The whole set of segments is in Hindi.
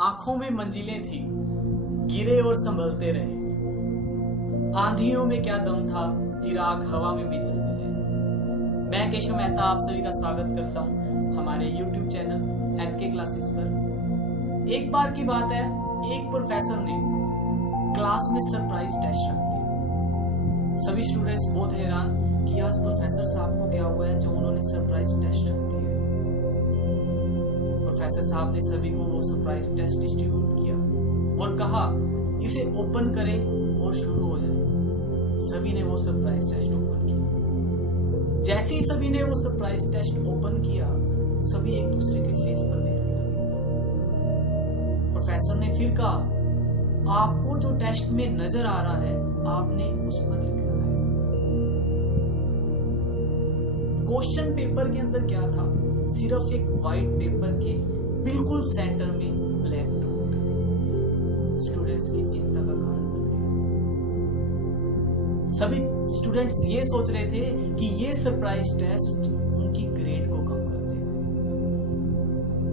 आंखों में मंजिलें थी, गिरे और संभलते रहे। आंधियों में क्या दम था, चिराग हवा में भी जलते रहे। मैं केशव मेहता आप सभी का स्वागत करता हूं हमारे YouTube चैनल MK क्लासेस पर। एक बार की बात है, एक प्रोफेसर ने क्लास में सरप्राइज टेस्ट रख दिया। सभी स्टूडेंट्स बहुत हैरान कि आज प्रोफेसर साहब को क्या हुआ है जो उन्होंने सरप्राइज टेस्ट रख दिया। प्रोफेसर साहब ने सभी को वो सरप्राइज टेस्ट डिस्ट्रीब्यूट किया और कहा इसे ओपन करें और शुरू हो जाए। सभी ने वो सरप्राइज टेस्ट ओपन किया। जैसे ही सभी ने वो सरप्राइज टेस्ट ओपन किया, सभी एक दूसरे के फेस पर देख रहे थे। प्रोफेसर ने फिर कहा, आपको जो टेस्ट में नजर आ रहा है आपने उस पर लिखना है। क्वेश्चन पेपर के अंदर क्या था? सिर्फ एक व्हाइट पेपर के बिल्कुल सेंटर में ब्लैक डॉट। स्टूडेंट्स की चिंता का कारण बन गया। सभी स्टूडेंट्स ये सोच रहे थे कि ये सरप्राइज टेस्ट उनकी ग्रेड को कम कर देगा,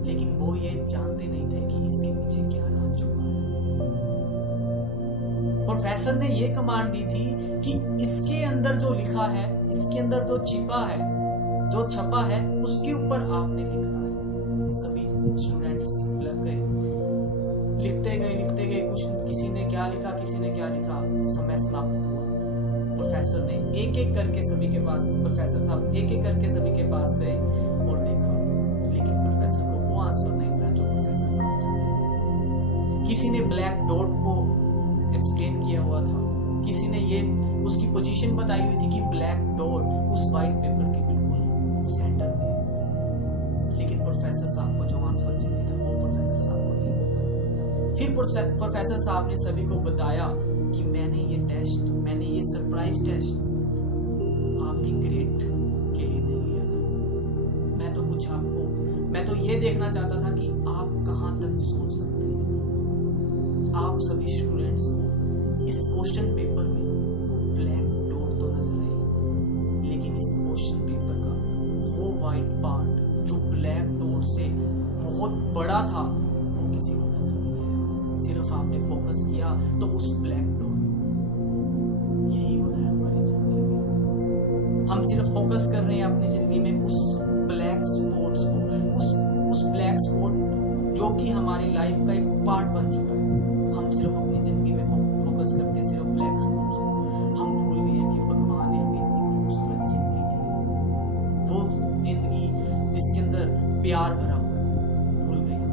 लेकिन वो ये जानते नहीं थे कि इसके पीछे क्या राज छुपा है। प्रोफेसर ने ये कमांड दी थी कि इसके अंदर जो लिखा है, इसके अंदर जो छिपा है, जो छपा है, उसके ऊपर आपने लिखना है। सभी स्टूडेंट्स लग गए, लिखते गए कुछ किसी ने क्या लिखा, किसी ने क्या लिखा। समय समाप्त हुआ। प्रोफेसर ने एक एक करके सभी के पास, प्रोफेसर साहब एक एक करके सभी के पास गए और देखा, लेकिन प्रोफेसर को वो आंसर नहीं मिला जो प्रोफेसर साहब चाहते थे। किसी ने ब्लैक डॉट को एक्सप्लेन किया हुआ था, किसी ने ये उसकी पोजीशन बताई हुई थी कि ब्लैक डॉट उस व्हाइट पेपर के बिल्कुल सेंटर में, लेकिन प्रोफेसर साहब को जो आंसर चाहिए था वो प्रोफेसर साहब को नहीं मिला। फिर प्रोफेसर साहब ने सभी को बताया कि मैंने ये सरप्राइज टेस्ट आपकी ग्रेड के लिए नहीं लिया था। मैं तो ये देखना चाहता था कि आप कहां तक सोच सकते हैं। आप सभी स्टूडेंट्स को इस क्वेश्चन पेपर में वो ब्लैक डॉट तो नजर आई, लेकिन इस क्वेश्चन पेपर का वो व्हाइट पार्ट जो ब्लैक डॉट से बहुत बड़ा था, वो किसी को नजर नहीं आया। सिर्फ आपने फोकस किया तो उस ब्लैक डॉट। यही हो रहा है हमारी जिंदगी में। हम सिर्फ फोकस कर रहे हैं अपनी जिंदगी में उस ब्लैक स्पॉट्स को, उस ब्लैक स्पॉट जो कि हमारी लाइफ का एक पार्ट बन चुका है। हम सिर्फ अपनी जिंदगी में फोकस करते हैं सिर्फ ब्लैक स्पॉट्स को। हम भूल गए हैं कि भगवान ने हमें इतनी खूबसूरत जिंदगी दी, वो जिंदगी जिसके अंदर प्यार भरा हुआ है, भूल गए हैं।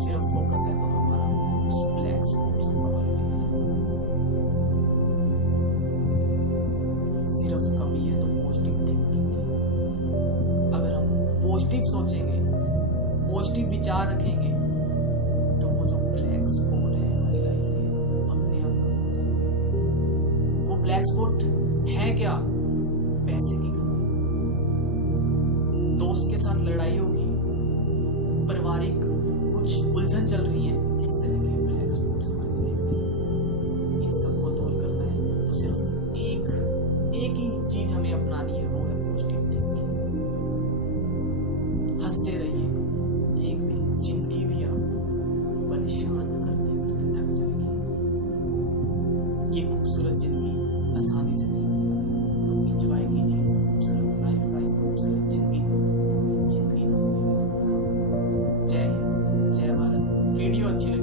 सिर्फ फोकस है तो हमारा उस ब्लैक स्पॉट्स को, सिर्फ कमी है तो पॉजिटिव थिंकिंग की। अगर हम पॉजिटिव सोचेंगे, पॉजिटिव विचार रखेंगे, तो वो जो ब्लैक स्पॉट है हमारी लाइफ के अपने आप कम हो जाएंगे। वो ब्लैक स्पॉट है क्या? पैसे की कमी, दोस्त के साथ लड़ाई होगी, पारिवारिक कुछ उलझन चल रही है, इस तरह के ब्लैक स्पॉट्स हमारी लाइफ के। इन सबको दूर करना है तो सिर्फ एक ही चीज हमें अपनानी है, वो है पॉजिटिव थिंकिंग। हंसते रहिए, एक दिन जिंदगी भी आपको परेशान करते करते थक जाएगी। ये खूबसूरत जिंदगी आसानी से नहीं मिलेगी, तो एंजॉय कीजिए इस खूबसूरत लाइफ का, इस खूबसूरत जिंदगी को। जय हिंद, जय भारत। वीडियो अच्छी लगी